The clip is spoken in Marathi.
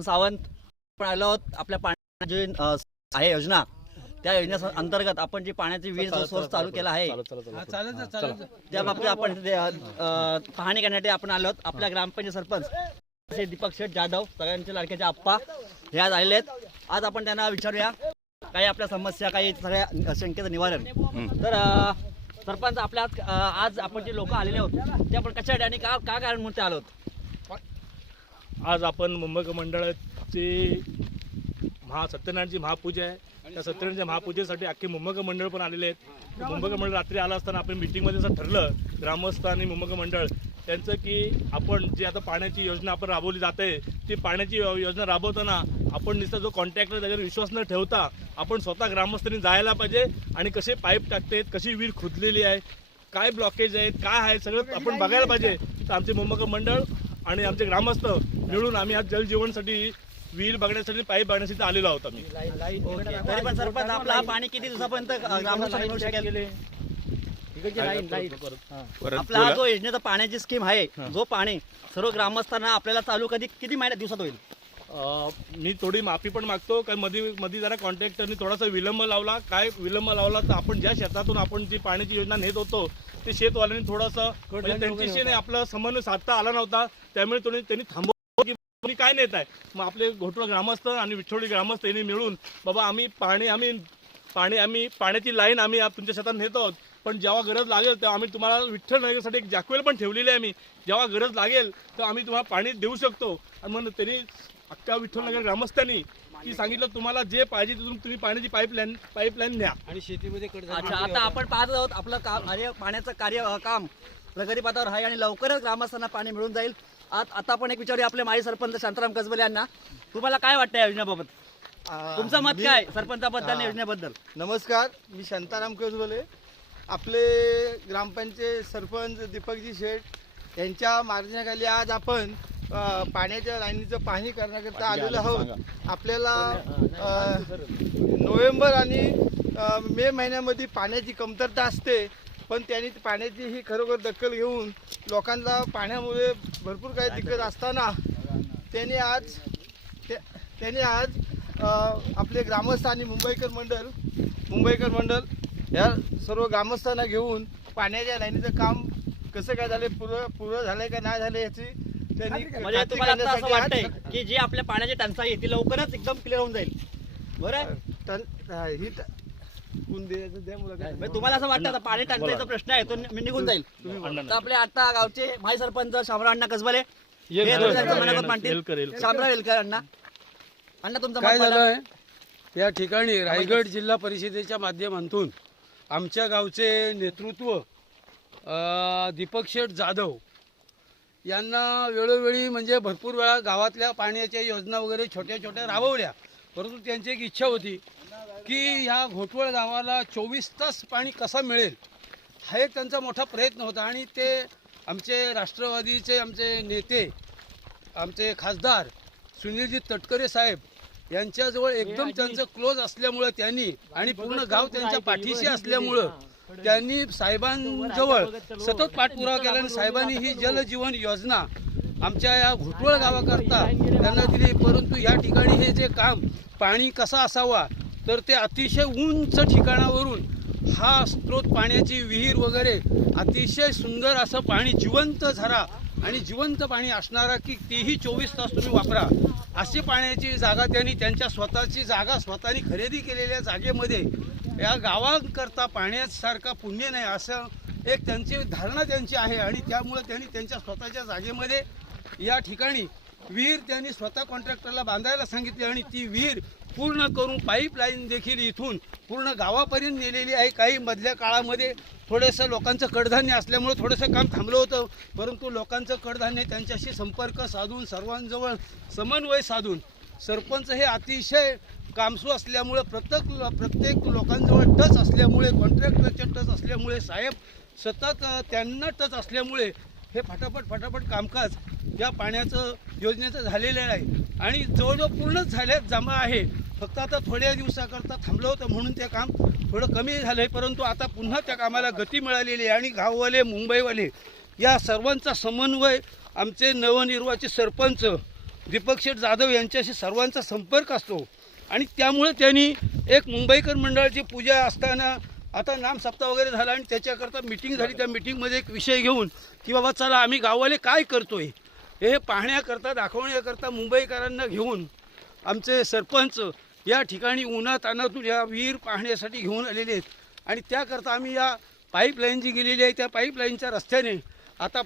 सावंत आपण आलो आहोत. आपल्या पाण्याची जी आहे योजना त्या योजने अंतर्गत आपण जी पाण्याची वीज जो सोर्स चालू केला आहे त्या बाबतीत आपण पाहणी करण्यासाठी आपण आलो आहोत. आपल्या ग्रामपंचायत सरपंच दीपक शेठ जाधव सगळ्यांचे लाडक्याचे आप्पा हे आज आलेले आहेत. आज आपण त्यांना विचारूया काही आपल्या समस्या काही सगळ्या शंकेचं निवारण. तर सरपंच आपल्या आज- आपण जे लोक आलेले आहोत ते आपण कशासाठी आणि का का कारण म्हणून ते आलो आहोत? आज आपण मुंबई मंडळाची महा सत्यनारायणची महापूजा आहे. त्या सत्यनारायणच्या महापूजेसाठी अख्खे मुंबई मंडळ पण आलेले आहेत. ते मुंबई मंडळ रात्री आला असताना आपण मिटिंगमध्ये असं ठरलं ग्रामस्थ आणि मुंबई मंडळ त्यांचं की आपण जी आता पाण्याची योजना आपण राबवली जाते ती पाण्याची योजना राबवताना आपण नुसता जो कॉन्ट्रॅक्टर त्याच्यावर विश्वास न ठेवता आपण स्वतः ग्रामस्थांनी जायला पाहिजे आणि कसे पाईप टाकते कशी विहीर खुदलेली आहे काय ब्लॉकेज आहेत काय आहे सगळं आपण बघायला पाहिजे. तर आमचे मुंबई मंडळ आणि आमचे ग्रामस्थ मिळून आम्ही आज जलजीवनसाठी विहीर बघण्यासाठी पाईप बघण्यासाठी आलेलो आहोत आम्ही. तरी पण सरपंच आपला हा पाणी किती दिवसापर्यंत अ, ग्रामस्थांना मिळू शकेल? आपला हा जो योजनेचा पाण्याची स्कीम आहे जो पाणी सर्व ग्रामस्थांना आपल्याला चालू कधी किती महिन्यात दिवसात होईल? अं, मी थोडी माफी पण मागतो कारण मध्ये मध्ये जरा कॉन्ट्रॅक्टरनी थोडासा विलंब लावला. काय विलंब लावला तर आपण ज्या शेतातून आपण जी पाण्याची योजना नेत होतो ते शेतवाल्यांनी थोडंसं म्हणजे त्यांच्याशी नाही आपला समन्वय साधता आला नव्हता. त्यामुळे त्यांनी त्यांनी थांबवलं की तुम्ही काय नेत आहे मग आपले घोटळ ग्रामस्थ आणि विठ्ठोळी ग्रामस्थ यांनी मिळून बाबा आम्ही पाणी आम्ही पाणी आम्ही पाण्याची लाईन आम्ही आप- तुमच्या शेतात नेत आहोत. पण जेव्हा गरज लागेल तेव्हा आम्ही तुम्हाला विठ्ठल नगरसाठी एक जॅकवेल पण ठेवलेली आहे आम्ही. जेव्हा गरज लागेल तेव्हा आम्ही तुम्हाला पाणी देऊ शकतो. आणि मग त्यांनी अख्खा विठ्ठल नगर ग्रामस्थांनी की सांगितलं तुम्हाला जे पाहिजे तिथून तुम्ही पाण्याची पाईपलाईन पाईपलाईन न्या. आणि शेतीमध्ये अच्छा आता आपण पाहत आहोत आपलं काम कार्य पाण्याचं कार्य काम प्रगतीपथावर आहे आणि लवकरच ग्रामस्थांना पाणी मिळून जाईल. आत- आता आपण एक विचारूया आपले माजी सरपंच शांताराम कसबले यांना. तुम्हाला काय वाटतं या योजनेबाबत? तुमचं मत मी- काय सरपंचाबद्दल आणि योजनेबद्दल? नमस्कार मी शांताराम कसबले. आपले ग्रामपंचायत सरपंच दीपकजी शेठ यांच्या मार्गदर्शनाखाली आज आपण अ, पाण्याच्या लाईनीचं पाहणी करण्याकरता आलेलो आहोत. आपल्याला अ, नोव्हेंबर आणि अ, मे महिन्यामध्ये पाण्याची कमतरता असते. पण त्यांनी पाण्याची ही खरोखर दखल घेऊन लोकांना पाण्यामुळे भरपूर काही दिक्कत असताना त्यांनी आज त्यांनी आज आपले ग्रामस्थ आणि मुंबईकर मंडळ मुंबईकर मंडळ या सर्व ग्रामस्थांना घेऊन पाण्याच्या लाईनीचं काम कसं काय झालं पुरं पुरं झालंय का नाही झालं याची त्यांनी म्हणजे तुम्हाला असं वाटतंय की जी आपल्या पाण्याची टंचाई आहे ती लवकरच एकदम क्लिअर होऊन जाईल. बरं? हा, म्हणजे तुम्हाला असं वाटतं आता पाणी टंचाईचा प्रश्न आहे तो नि- निघून जाईल. तर आपले आता गावचे माजी सरपंच शामराव अण्णा कसबले हे त्यांचं मांडतील. शामराव येलकर अण्णा. अण्णा तुमचं काय मत मांडा. या ठिकाणी रायगड जिल्हा परिषदेच्या माध्यमातून आमच्या गावचे नेतृत्व अ, दीपक शेठ जाधव यांना वेळोवेळी म्हणजे भरपूर वेळा गावातल्या पाण्याच्या योजना वगैरे छोट्या छोट्या राबवल्या. परंतु त्यांची एक इच्छा होती की ह्या घोटवळ गावाला चोवीस तास पाणी कसं मिळेल हा एक त्यांचा मोठा प्रयत्न होता. आणि ते आमचे राष्ट्रवादीचे आमचे नेते आमचे खासदार सुनीलजी तटकरे साहेब यांच्याजवळ एकदम त्यांचं क्लोज असल्यामुळं त्यांनी आणि पूर्ण गाव त्यांच्या पाठीशी असल्यामुळं त्यांनी साहेबांजवळ सतत पाठपुरावा केला आणि साहेबांनी ही जलजीवन योजना आमच्या या घुटवळ गावाकरता त्यांना दिली. परंतु या ठिकाणी हे जे काम पाणी कसा असावा तर ते अतिशय उंच ठिकाणावरून हा स्रोत पाण्याची विहीर वगैरे अतिशय सुंदर असं पाणी जिवंत झरा आणि जिवंत पाणी असणारा की तेही चोवीस तास तुम्ही वापरा. अशी पाण्याची जागा त्यांनी त्यांच्या स्वतःची जागा स्वतःनी खरेदी केलेल्या जागेमध्ये या गावांकरता पाण्यासारखा पुण्य नाही असं एक त्यांची धारणा त्यांची आहे आणि त्यामुळं त्यांनी त्यांच्या स्वतःच्या जागेमध्ये या ठिकाणी विहीर त्यांनी स्वतः कॉन्ट्रॅक्टरला बांधायला सांगितली आणि ती विहीर पूर्ण करून पाईपलाईन देखील इथून पूर्ण गावापर्यंत नेलेली आहे. काही मधल्या काळामध्ये थोडंसं लोकांचं कडधान्य असल्यामुळे थोडंसं काम थांबलं होतं. परंतु लोकांचं कडधान्य त्यांच्याशी संपर्क साधून सर्वांजवळ समन्वय साधून सरपंच हे अतिशय कामसू असल्यामुळे प्रत्येक प्रत्येक लोकांजवळ टच असल्यामुळे कॉन्ट्रॅक्टरचे टच असल्यामुळे साहेब सतत त्यांना टच असल्यामुळे हे फटाफट फटाफट कामकाज या पाण्याचं योजनेचं झालेलं आहे. आणि जवळजवळ पूर्णच झाल्यात जमा आहे. फक्त आता थोड्या दिवसाकरता थांबलं होतं म्हणून ते काम थोडं कमी झालं आहे परंतु आता पुन्हा त्या कामाला गती मिळालेली आहे. आणि गाववाले मुंबईवाले या सर्वांचा समन्वय आमचे नवनिर्वाचित सरपंच दीपक शेठ जाधव यांच्याशी सर्वांचा संपर्क असतो. आणि त्यामुळे त्यांनी एक मुंबईकर मंडळाची पूजा असताना आता नाम सप्ताह वगैरे झाला आणि त्याच्याकरता मिटिंग झाली. त्या मिटिंगमध्ये एक विषय घेऊन की बाबा चला आम्ही गाववाले काय करतोय? हे पाहण्याकरता दाखवण्याकरता मुंबईकरांना घेऊन आमचे सरपंच या ठिकाणी उन्हात अनातून या विहीर पाहण्यासाठी घेऊन आलेले आहेत. आणि त्याकरता आम्ही या पाईपलाईन जी गेलेली आहे त्या पाईपलाईनच्या रस्त्याने आता